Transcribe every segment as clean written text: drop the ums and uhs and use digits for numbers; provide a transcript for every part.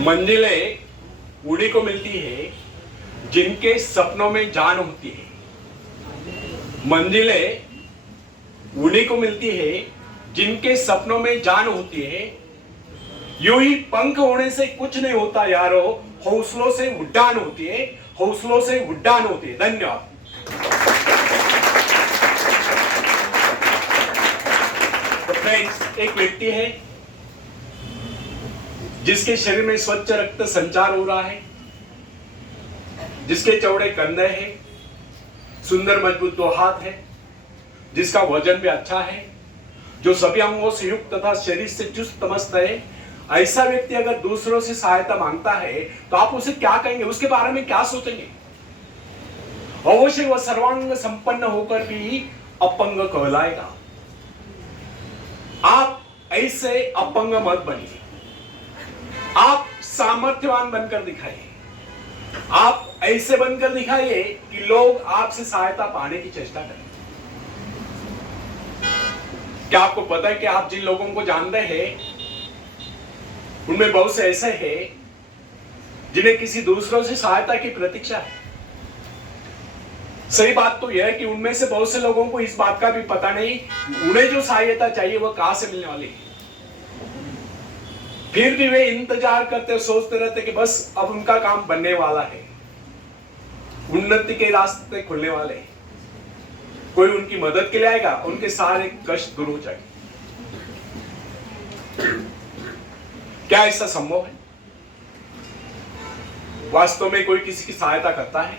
मंजिलें उन्हीं को मिलती है जिनके सपनों में जान होती है। मंजिलें उन्हीं को मिलती है जिनके सपनों में जान होती है। यूं ही पंख होने से कुछ नहीं होता यारो, हौसलों से उड़ान होती है, हौसलों से उड़ान होती है। धन्यवाद। तो फ्रेंड्स, एक व्यक्ति है जिसके शरीर में स्वच्छ रक्त संचार हो रहा है, जिसके चौड़े कंधे हैं, सुंदर मजबूत दो हाथ है, जिसका वजन भी अच्छा है, जो सभी अंगों से युक्त तथा शरीर से चुस्त मस्त है। ऐसा व्यक्ति अगर दूसरों से सहायता मांगता है तो आप उसे क्या कहेंगे, उसके बारे में क्या सोचेंगे? अवश्य वह सर्वांग संपन्न होकर भी अपंग कहलाएगा। आप ऐसे अपंग मत बनिए, आप सामर्थ्यवान बनकर दिखाइए। आप ऐसे बनकर दिखाइए कि लोग आपसे सहायता पाने की चेष्टा करें। क्या आपको पता है कि आप जिन लोगों को जानते हैं उनमें बहुत से ऐसे हैं जिन्हें किसी दूसरों से सहायता की प्रतीक्षा है। सही बात तो यह है कि उनमें से बहुत से लोगों को इस बात का भी पता नहीं उन्हें जो सहायता चाहिए वह कहां से मिलने वाली है। फिर भी वे इंतजार करते और सोचते रहते कि बस अब उनका काम बनने वाला है, उन्नति के रास्ते खुलने वाले हैं, कोई उनकी मदद के लिए आएगा, उनके सारे कष्ट दूर हो जाएंगे। क्या ऐसा संभव है? वास्तव में कोई किसी की सहायता करता है?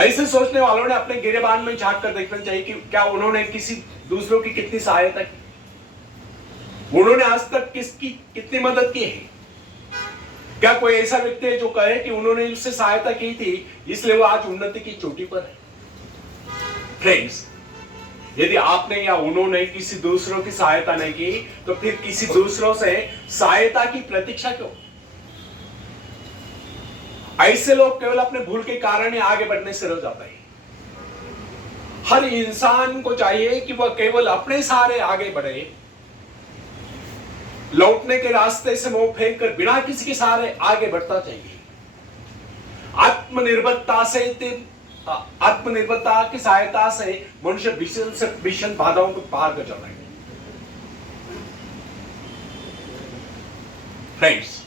ऐसे सोचने वालों ने अपने गिरेबान में झांक कर देखना चाहिए कि क्या उन्होंने किसी दूसरों की कितनी सहायता की, उन्होंने आज तक किसकी कितनी मदद की है। क्या कोई ऐसा व्यक्ति है जो कहे कि उन्होंने उससे सहायता की थी इसलिए वो आज उन्नति की चोटी पर है? फ्रेंड्स, यदि आपने या उन्होंने किसी दूसरों की सहायता नहीं की तो फिर किसी दूसरों से सहायता की प्रतीक्षा क्यों? ऐसे लोग केवल अपने भूल के कारण ही आगे बढ़ने से रह जाते हैं। हर इंसान को चाहिए कि वह केवल अपने सहारे आगे बढ़े, लौटने के रास्ते से मुंह फेंक कर बिना किसी के सहारे आगे बढ़ता चाहिए। आत्मनिर्भरता की सहायता से मनुष्य भीषण से भीषण बाधाओं को पार कर जाता है। फ्रेंड्स,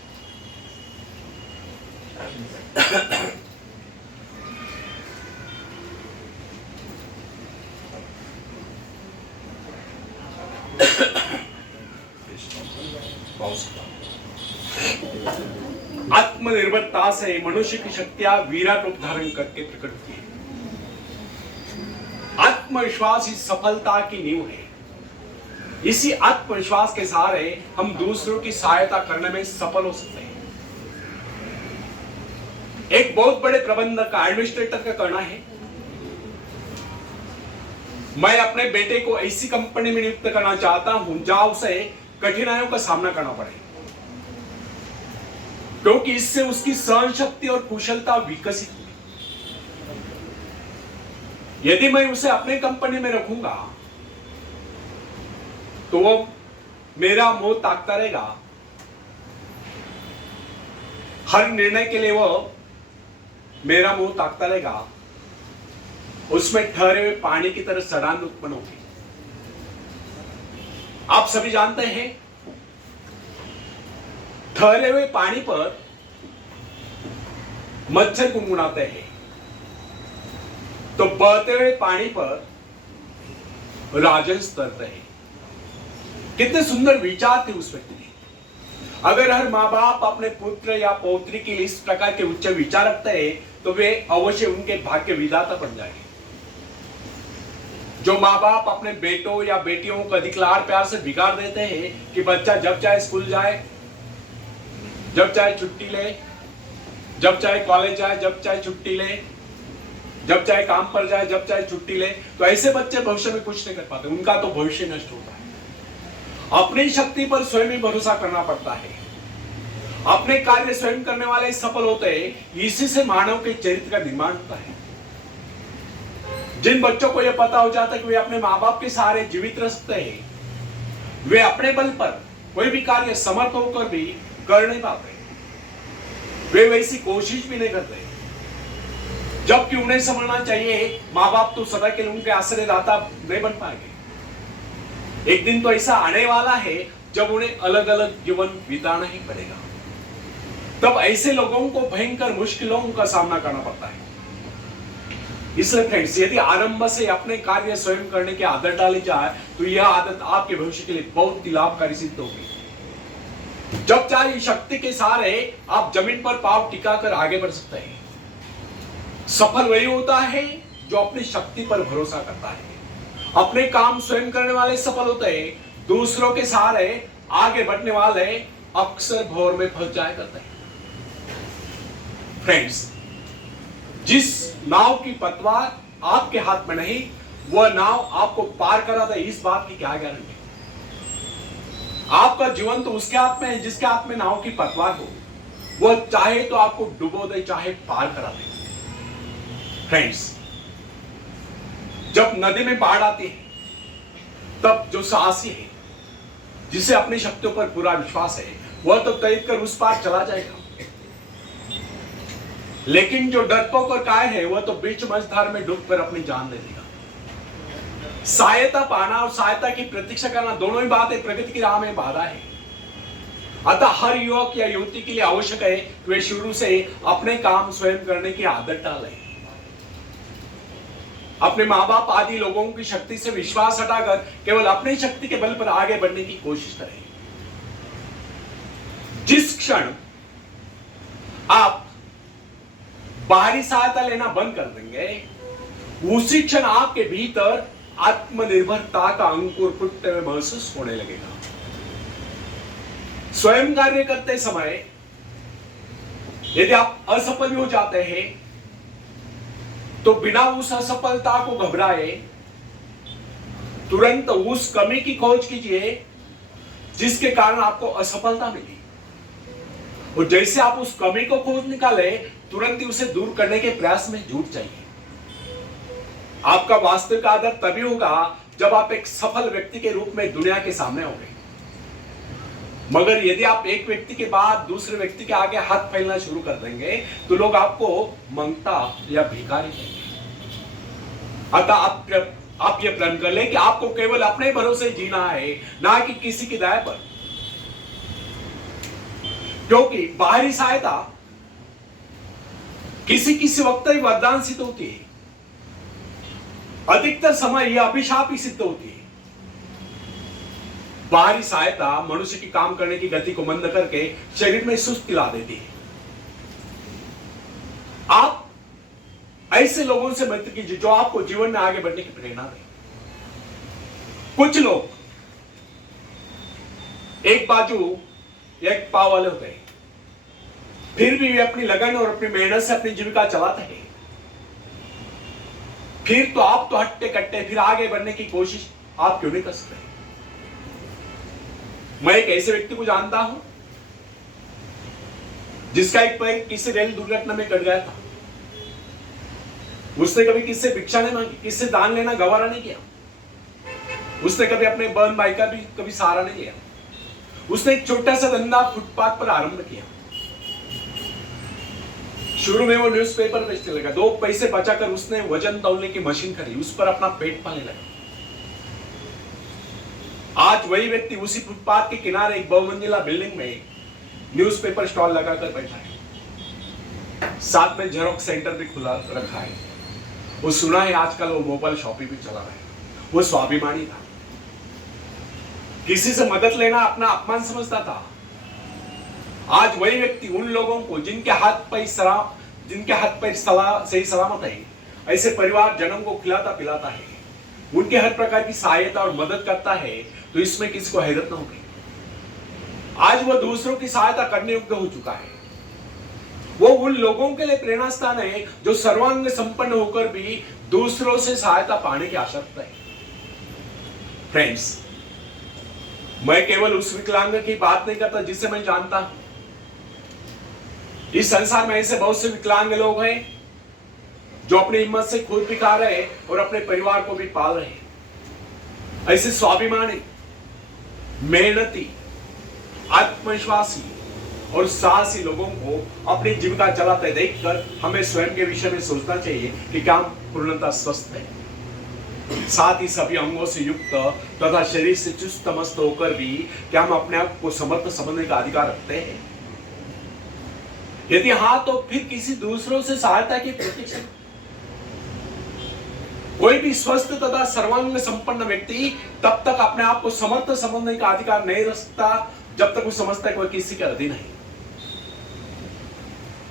आत्मनिर्भरता से मनुष्य की शक्तियां विराट रूप धारण करके प्रकट होती है। आत्मविश्वास ही सफलता की नींव है। इसी आत्मविश्वास के सहारे हम दूसरों की सहायता करने में सफल हो सकते हैं। एक बहुत बड़े प्रबंधक का, एडमिनिस्ट्रेटर का कहना है, मैं अपने बेटे को ऐसी कंपनी में नियुक्त करना चाहता हूं जहां उसे कठिनाइयों का सामना करना पड़े, क्योंकि इससे उसकी सहन शक्ति और कुशलता विकसित हुई। यदि मैं उसे अपने कंपनी में रखूंगा तो वो मेरा मुंह ताकता रहेगा, हर निर्णय के लिए वो मेरा मुंह ताकता रहेगा, उसमें ठहरे हुए पानी की तरह सड़ान उत्पन्न होगी। आप सभी जानते हैं ठहरे हुए पानी पर मच्छर गुनगुनाते हैं, तो बहते हुए पानी पर राजहंस तैरते हैं। कितने सुंदर विचार थे उस व्यक्ति ने। अगर हर माँ बाप अपने पुत्र या पौत्री के लिए इस प्रकार के उच्च विचार रखते हैं तो वे अवश्य उनके भाग्य विधाता बन जाएंगे। जो माँ बाप अपने बेटों या बेटियों को अधिक लाड़ प्यार से बिगाड़ देते हैं कि बच्चा जब चाहे स्कूल जाए, जब चाहे छुट्टी ले, जब चाहे कॉलेज जाए, जब चाहे छुट्टी ले, जब चाहे काम पर जाए, जब चाहे छुट्टी ले, तो ऐसे बच्चे भविष्य में कुछ नहीं कर पाते, उनका तो भविष्य नष्ट होता है। अपनी शक्ति पर स्वयं ही भरोसा करना पड़ता है। अपने कार्य स्वयं करने वाले सफल होते हैं। इसी से मानव के चरित्र का निर्माण होता है। जिन बच्चों को यह पता हो जाता है कि वे अपने माँ बाप के सहारे जीवित रह सकते हैं, वे अपने बल पर कोई भी कार्य समर्थ होकर भी कर नहीं पाते, वे वैसी कोशिश भी नहीं करते, जबकि उन्हें समझना चाहिए माँ बाप तो सदा के लिए उनके आश्रयदाता नहीं बन पाएंगे। एक दिन तो ऐसा आने वाला है जब उन्हें अलग अलग जीवन बिताना ही पड़ेगा। तब ऐसे लोगों को भयंकर मुश्किलों का सामना करना पड़ता है। इसलिए फ्रेंड्स, यदि आरंभ से अपने कार्य स्वयं करने की आदत डाली जाए तो यह आदत आपके भविष्य के लिए बहुत ही लाभकारी सिद्ध होगी। जब चाहे शक्ति के सहारे आप जमीन पर पांव टिकाकर आगे बढ़ सकते हैं। सफल वही होता है जो अपनी शक्ति पर भरोसा करता है। अपने काम स्वयं करने वाले सफल होते हैं, दूसरों के सहारे आगे बढ़ने वाले अक्सर भौर में फंस जाया करते हैं। फ्रेंड्स, जिस नाव की पतवार आपके हाथ में नहीं, वह नाव आपको पार करा दे, इस बात की क्या गारंटी? आपका जीवन तो उसके हाथ में है जिसके हाथ में नाव की पतवार हो। वह चाहे तो आपको डुबो दे, चाहे पार करा दे। फ्रेंड्स, जब नदी में बाढ़ आती है तब जो साहसी है, जिसे अपनी शक्तियों पर पूरा विश्वास है, वह तो तैर कर उस पार चला जाएगा। लेकिन जो डरपोक और कायर है, वह तो बीच मझधार में डूबकर अपनी जान दे देगा। सहायता पाना और सहायता की प्रतीक्षा करना दोनों ही बातें प्रगति की राह में बाधा है। अतः हर युवक या युवती के लिए आवश्यक है कि वे शुरू से अपने काम स्वयं करने की आदत डालें। अपने माँ बाप आदि लोगों की शक्ति से विश्वास हटाकर केवल अपनी शक्ति के बल पर आगे बढ़ने की कोशिश करें। जिस क्षण आप बाहरी सहायता लेना बंद कर देंगे, उसी क्षण आपके भीतर आत्मनिर्भरता का अंकुर फूटते हुए महसूस होने लगेगा। स्वयं कार्य करते समय यदि आप असफल भी हो जाते हैं तो बिना उस असफलता को घबराए तुरंत उस कमी की खोज कीजिए जिसके कारण आपको असफलता मिली, और जैसे आप उस कमी को खोज निकाले तुरंत ही उसे दूर करने के प्रयास में जुट जाइए। आपका वास्तविक आदर तभी होगा जब आप एक सफल व्यक्ति के रूप में दुनिया के सामने होंगे। मगर यदि आप एक व्यक्ति के बाद दूसरे व्यक्ति के आगे हाथ फैलना शुरू कर देंगे तो लोग आपको मंगता या भिखारी कहेंगे। अतः आप ये प्रण कर लें कि आपको केवल अपने भरोसे जीना है, ना कि किसी की दया पर। क्योंकि बाहरी सहायता किसी वक्त ही वरदान सिद्ध होती है, अधिकतर समय यह अभिशाप ही सिद्ध होती है। बाहरी सहायता मनुष्य की काम करने की गति को मंद करके शरीर में सुस्ती ला देती है। आप ऐसे लोगों से मदद कीजिए जो आपको जीवन में आगे बढ़ने की प्रेरणा दे। कुछ लोग एक बाजू एक पाव वाले होते हैं, फिर भी वे अपनी लगन और अपनी मेहनत से अपनी जीविका चलाते हैं। फिर तो आप तो हट्टे कट्टे फिर आगे बढ़ने की कोशिश आप क्यों नहीं कर सकते? मैं एक ऐसे व्यक्ति को जानता हूं जिसका एक पैर किसी रेल दुर्घटना में कट गया था। उसने कभी किससे भिक्षा नहीं मांगी, किससे दान लेना गवारा नहीं किया। उसने कभी अपने बहन भाई का भी कभी सहारा नहीं लिया। उसने एक छोटा सा धंधा फुटपाथ पर आरंभ किया। शुरू में वो न्यूज़पेपर बेचने लगा। 2 पैसे बचाकर उसने वजन तौलने की मशीन खरीदी, उस पर अपना पेट पालने लगा। आज वही व्यक्ति उसी फुटपाथ के किनारे एक बहुमंजिला बिल्डिंग में न्यूज़पेपर स्टॉल लगाकर बैठा है। साथ में जेरोक्स सेंटर भी खुला रखा है। वो सुना है आजकल वो मोबाइल शॉपिंग भी चला रहा है। वो स्वाभिमानी था, किसी से मदद लेना अपना अपमान समझता था। आज वही व्यक्ति उन लोगों को जिनके हाथ पैर सही सलामत है, ऐसे परिवार जनों को खिलाता पिलाता है, उनके हर प्रकार की सहायता और मदद करता है, तो इसमें किसी को हैरत न होगी। आज वह दूसरों की सहायता करने योग्य हो चुका है। वो उन लोगों के लिए प्रेरणा स्थान है जो सर्वांग संपन्न होकर भी दूसरों से सहायता पाने की आशा रखता है। फ्रेंड्स, मैं केवल उस विकलांग की बात नहीं करता जिसे मैं जानता हूं। इस संसार में ऐसे बहुत से विकलांग लोग हैं जो अपनी हिम्मत से खुद भी खा रहे हैं और अपने परिवार को भी पाल रहे हैं। ऐसे स्वाभिमानी मेहनती, आत्मविश्वासी और साहसी लोगों को अपनी जीविका चलाते देखकर हमें स्वयं के विषय में सोचना चाहिए कि क्या हम पूर्णतः स्वस्थ हैं, साथ ही सभी अंगों से युक्त तथा शरीर से चुस्त मस्त होकर भी क्या हम अपने आप को समर्थ समझने का अधिकार रखते हैं? यदि हाँ, तो फिर किसी दूसरों से सहायता की प्रतीक्षा। कोई भी स्वस्थ तथा सर्वांग संपन्न व्यक्ति तब तक अपने आप को समर्थ समझने का अधिकार नहीं रखता जब तक वो समझता है कोई किसी के अधीन नहीं।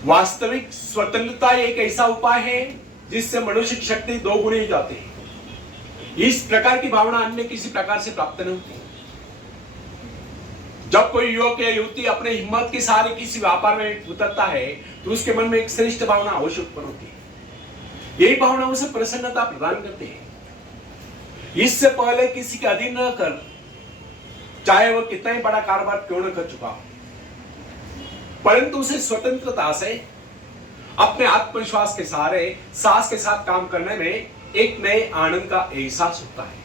वास्तविक स्वतंत्रता एक ऐसा उपाय है जिससे मनुष्य की शक्ति दो गुनी हो जाती है। इस प्रकार की भावना अन्य किसी प्रकार से प्राप्त नहीं होती। जब कोई युवक या युवती अपने हिम्मत के सहारे किसी व्यापार में उतरता है तो उसके मन में एक श्रेष्ठ भावना अवश्य उत्पन्न होती है। यही भावना उसे प्रसन्नता प्रदान करती है। इससे पहले किसी के अधीन न कर, चाहे वह कितना ही बड़ा कारोबार क्यों न कर चुका हो, परंतु उसे स्वतंत्रता से अपने आत्मविश्वास के सहारे साहस के साथ काम करने में एक नए आनंद का एहसास होता है।